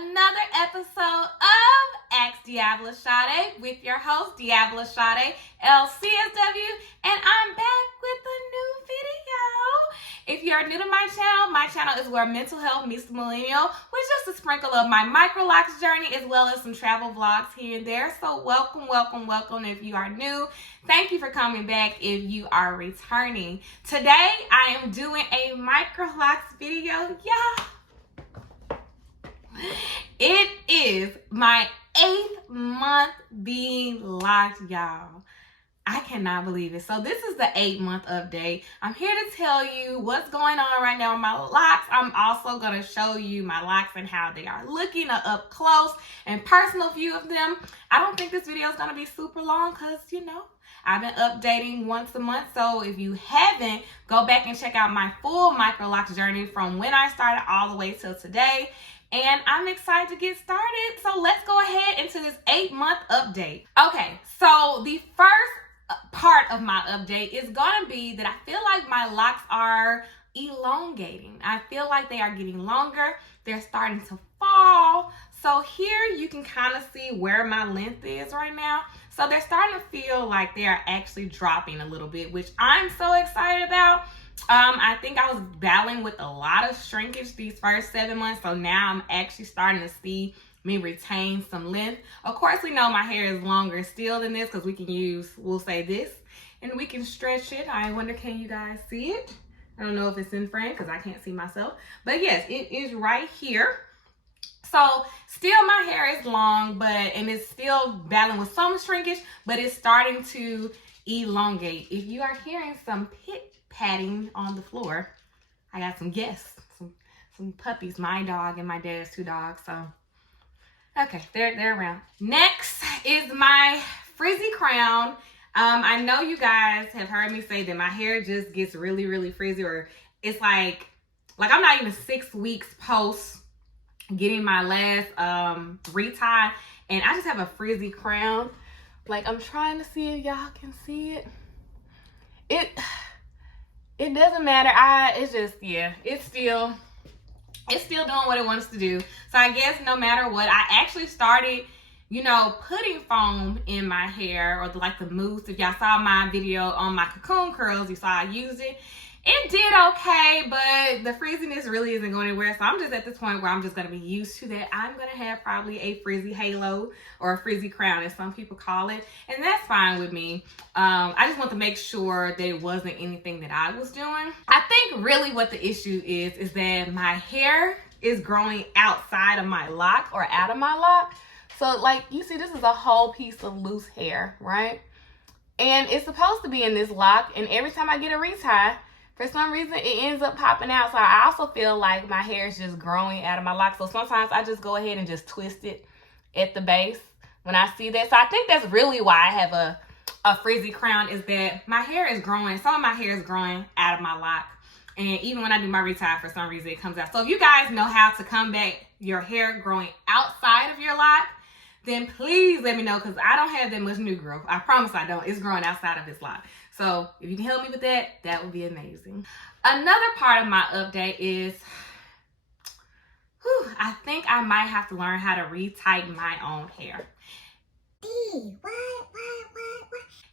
another episode of Ask DeAvila Sadé with your host, DeAvila Sadé, LCSW, and I'm back with a new video. If you're new to my channel is where mental health meets the millennial, with just a sprinkle of my Microlocs journey as well as some travel vlogs here and there. So welcome if you are new. Thank you for coming back if you are returning. Today, I am doing a Microlocs video, y'all. It is my 8th month being locked, y'all. I cannot believe it. So this is the 8-month update. I'm here to tell you what's going on right now with my locks. I'm also going to show you my locks and how they are looking, an up close and personal view of them. I don't think this video is going to be super long because, you know, I've been updating once a month. So if you haven't, go back and check out my full Microlocs journey from when I started all the way till today. And I'm excited to get started. So let's go ahead into this 8-month update. Okay, so the first part of my update is going to be that I feel like my locks are elongating. I feel like they are getting longer. They're starting to fall. So here you can kind of see where my length is right now. So they're starting to feel like they are actually dropping a little bit, which I'm so excited about. I think I was battling with a lot of shrinkage these first 7 months. So now I'm actually starting to see me retain some length. Of course, we know my hair is longer still than this because we can use, we'll say this, and we can stretch it. I wonder, can you guys see it? I don't know if it's in frame because I can't see myself. But yes, it is right here. So still my hair is long, and it's still battling with some shrinkage, but it's starting to elongate. If you are hearing some patting on the floor, I got some guests, some puppies, my dog and my dad's 2 dogs. So okay, they're around. Next is my frizzy crown. I know you guys have heard me say that my hair just gets really frizzy, or it's like I'm not even 6 weeks post getting my last retie, and I just have a frizzy crown. Like, I'm trying to see if y'all can see it. It doesn't matter. It's just, yeah, it's still doing what it wants to do. So I guess no matter what, I actually started, you know, putting foam in my hair, or the mousse. If y'all saw my video on my cocoon curls, you saw I used it. It did okay, but the frizziness really isn't going anywhere. So I'm just at this point where I'm just going to be used to that. I'm going to have probably a frizzy halo, or a frizzy crown as some people call it. And that's fine with me. I just want to make sure that it wasn't anything that I was doing. I think really what the issue is that my hair is growing outside of my lock, or out of my lock. So like you see, this is a whole piece of loose hair, right? And it's supposed to be in this lock. And every time I get a retie, for some reason, it ends up popping out. So I also feel like my hair is just growing out of my lock. So sometimes I just go ahead and just twist it at the base when I see that. So I think that's really why I have a frizzy crown, is that my hair is growing. Some of my hair is growing out of my lock. And even when I do my retie, for some reason, it comes out. So if you guys know how to combat your hair growing outside of your lock, then please let me know, because I don't have that much new growth. I promise I don't. It's growing outside of this lock. So if you can help me with that, that would be amazing. Another part of my update is, I think I might have to learn how to retighten my own hair. What?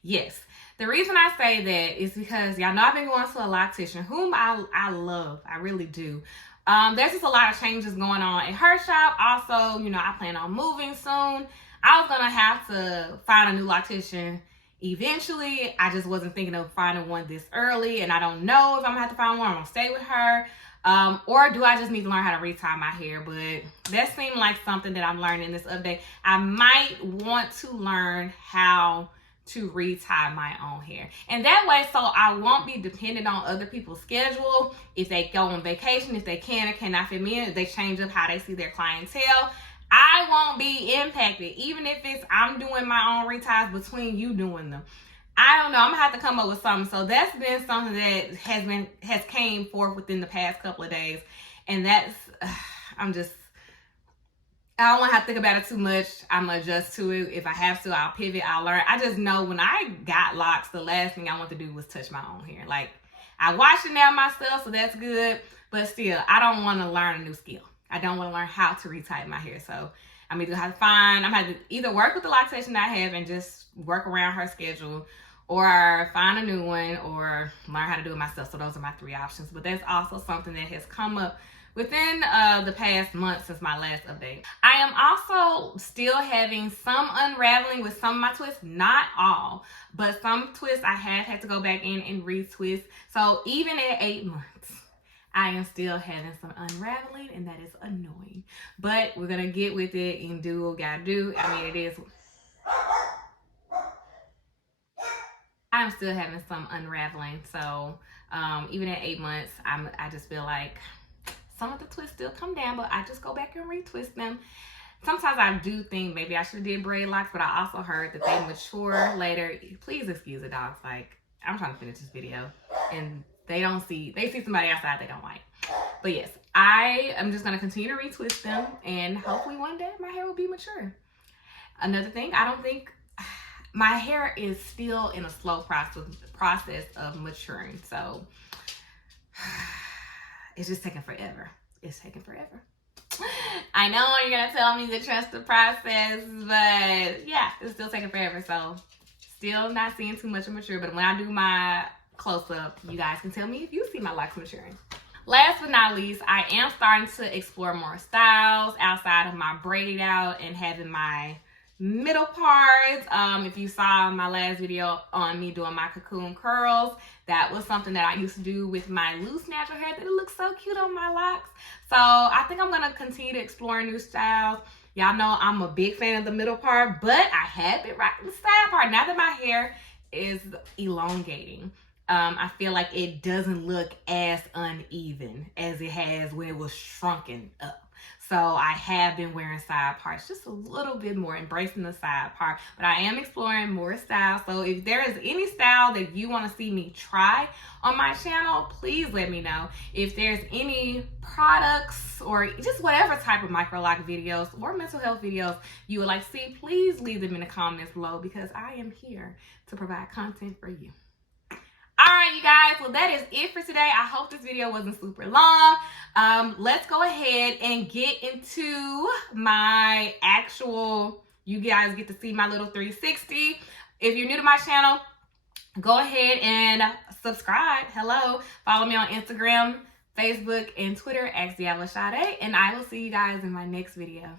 Yes. The reason I say that is because y'all know I've been going to a loctician, whom I love. I really do. There's just a lot of changes going on at her shop. Also, you know, I plan on moving soon. I was going to have to find a new loctician eventually. I just wasn't thinking of finding one this early, and I don't know if I'm gonna have to find one. I'm gonna stay with her, or do I just need to learn how to retie my hair? But that seemed like something that I'm learning in this update. I might want to learn how to retie my own hair, and that way, so I won't be dependent on other people's schedule. If they go on vacation, if they can or cannot fit me in, if they change up how they see their clientele, I won't be impacted, even if it's I'm doing my own reties between you doing them. I don't know. I'm gonna have to come up with something. So that's been something that has came forth within the past couple of days, and that's I don't want to have to think about it too much. I'm gonna adjust to it. If I have to, I'll pivot. I'll learn. I just know when I got locks, the last thing I want to do was touch my own hair. Like, I wash it now myself, so that's good. But still, I don't want to learn a new skill. I don't want to learn how to retighten my hair. So I'm either I'm gonna have to either work with the lock station I have and just work around her schedule, or find a new one, or learn how to do it myself. So those are my three options. But that's also something that has come up within the past month since my last update. I am also still having some unraveling with some of my twists, not all, but some twists I have had to go back in and retwist. So even at 8 months, I am still having some unraveling, and that is annoying. But we're gonna get with it and do what we gotta do. I mean, it is. I'm still having some unraveling. So even at 8 months, I just feel like some of the twists still come down, but I just go back and retwist them. Sometimes I do think maybe I should have did braid locks, but I also heard that they mature later. Please excuse the dogs. Like, I'm trying to finish this video, and they see somebody outside they don't like. But yes, I am just gonna continue to retwist them, and hopefully one day my hair will be mature. Another thing, I don't think my hair is still in a slow process of maturing, so it's just taking forever. It's taking forever. I know you're gonna tell me to trust the process, but yeah, it's still taking forever. So still not seeing too much of mature, but when I do my close-up, you guys can tell me if you see my locks maturing. Last but not least, I am starting to explore more styles outside of my braided out and having my middle parts. If you saw my last video on me doing my cocoon curls, that was something that I used to do with my loose natural hair that it looks so cute on my locks. So I think I'm gonna continue to explore new styles. Y'all know I'm a big fan of the middle part, but I have been rocking the side part. Now that my hair is elongating, I feel like it doesn't look as uneven as it has when it was shrunken up. So I have been wearing side parts just a little bit more, embracing the side part, but I am exploring more styles. So if there is any style that you want to see me try on my channel, please let me know. If there's any products or just whatever type of microlock videos or mental health videos you would like to see, please leave them in the comments below, because I am here to provide content for you. All right, you guys, well, that is it for today. I hope this video wasn't super long. Let's go ahead and get into my actual, you guys get to see my little 360. If you're new to my channel, go ahead and subscribe. Hello. Follow me on Instagram, Facebook, and Twitter at DeAvila Sadé, and I will see you guys in my next video.